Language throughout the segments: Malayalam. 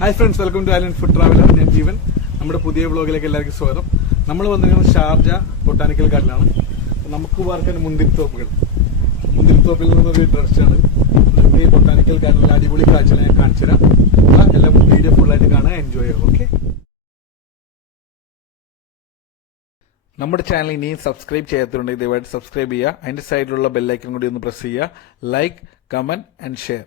Hi friends, welcome to island food traveller. ഞാൻ ജീവൻ. നമ്മുടെ പുതിയ വ്ളോഗിലേക്ക് എല്ലാവർക്കും സ്വാഗതം. നമ്മൾ വന്നിരിക്കുന്നത് ഷാർജ ബൊട്ടാനിക്കൽ ഗാർഡനിലാണ്. നമുക്ക് പാർക്കാൻ മുന്തിരിത്തോപ്പിൽ നിന്നൊരു ഡ്രസ്സാണ്. ഈ ബൊട്ടാനിക്കൽ ഗാർഡനിലെ അടിപൊളി കാഴ്ചകൾ ഞാൻ കാണിച്ചു തരാം. എല്ലാം വീഡിയോ ഫുള്ളായിട്ട് കാണാൻ എൻജോയ് ചെയ്യാം. ഓക്കെ, നമ്മുടെ ചാനൽ ഇനിയും സബ്സ്ക്രൈബ് ചെയ്യാത്തതുണ്ടെങ്കിൽ ദയവായിട്ട് സബ്സ്ക്രൈബ് ചെയ്യുക. അതിൻ്റെ സൈഡിലുള്ള ബെല്ലൈക്കൺ കൂടി ഒന്ന് പ്രസ് ചെയ്യുക. Like, comment and share.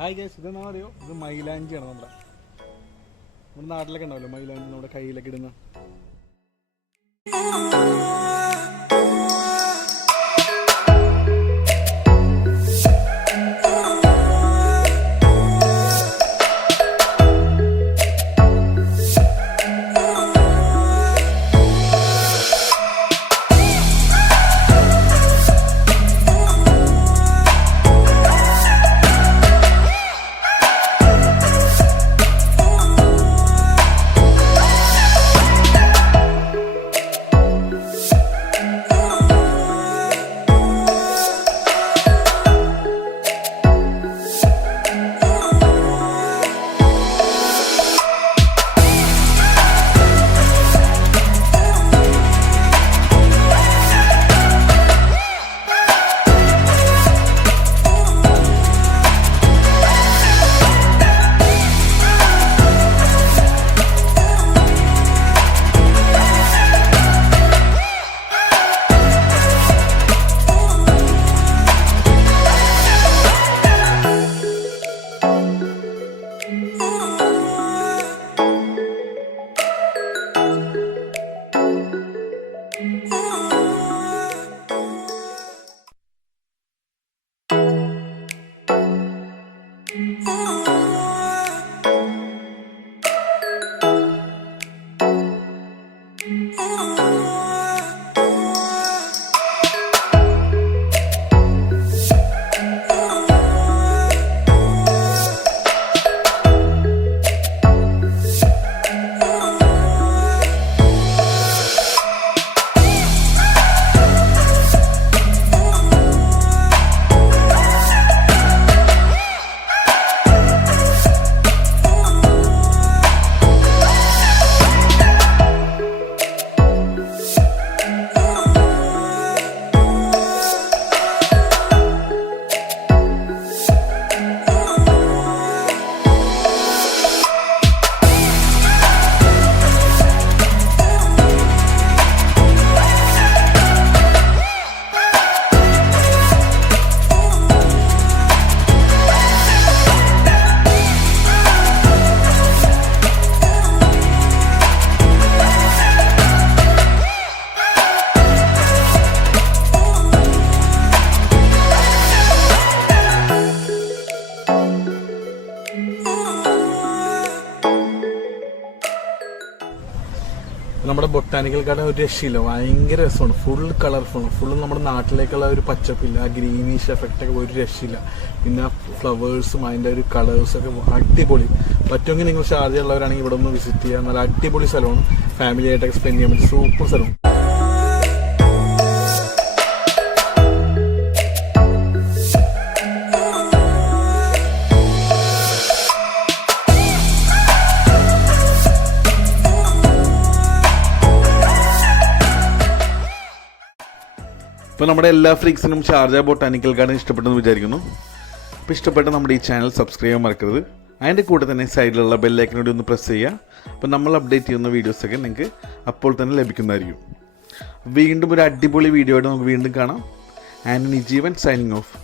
Hi guys, ഇതെന്നാ അറിയോ? ഇത് മൈലാഞ്ചിയാണ്. നമ്മുടെ നാട്ടിലൊക്കെ ഉണ്ടാവല്ലോ മൈലാഞ്ചി, നമ്മുടെ കയ്യിലൊക്കെ ഇടുന്ന. നമ്മുടെ ബൊട്ടാനിക്കൽ ഗാർഡൻ ഒരു രക്ഷയില്ല, ഭയങ്കര രസമാണ്. ഫുൾ കളർഫുൾ, ഫുൾ നമ്മുടെ നാട്ടിലേക്കുള്ള ഒരു പച്ചപ്പില്ല, ആ ഗ്രീനിഷ് എഫക്റ്റ് ഒക്കെ ഒരു രക്ഷയില്ല. പിന്നെ ഫ്ലവേഴ്സും അതിന്റെ ഒരു കളേഴ്സൊക്കെ അടിപൊളി. പറ്റുമെങ്കിൽ നിങ്ങൾ ഷാർജ ഉള്ളവരാണെങ്കിൽ ഇവിടെ ഒന്ന് വിസിറ്റ് ചെയ്യുക. നല്ല അടിപൊളി സ്ഥലമാണ്, ഫാമിലി ആയിട്ടൊക്കെ സ്പെൻഡ് ചെയ്യാൻ പറ്റും. സൂപ്പർ സ്ഥലമാണ്. ഇപ്പോൾ നമ്മുടെ എല്ലാ ഫ്രീക്സിനും ഷാർജ ബൊട്ടാനിക്കൽ ഗാർഡൻ ഇഷ്ടപ്പെട്ടെന്ന് വിചാരിക്കുന്നു. അപ്പോൾ ഇഷ്ടപ്പെട്ട നമ്മുടെ ഈ ചാനൽ സബ്സ്ക്രൈബ് ചെയ്യാൻ മറക്കരുത്. അതിൻ്റെ കൂടെ തന്നെ സൈഡിലുള്ള ബെല്ലൈക്കനോട് ഒന്ന് പ്രസ് ചെയ്യുക. അപ്പോൾ നമ്മൾ അപ്ഡേറ്റ് ചെയ്യുന്ന വീഡിയോസൊക്കെ നിങ്ങൾക്ക് അപ്പോൾ തന്നെ ലഭിക്കുന്നതായിരിക്കും. വീണ്ടും ഒരു അടിപൊളി വീഡിയോ ആയിട്ട് നമുക്ക് വീണ്ടും കാണാം. And Nijeevan signing of.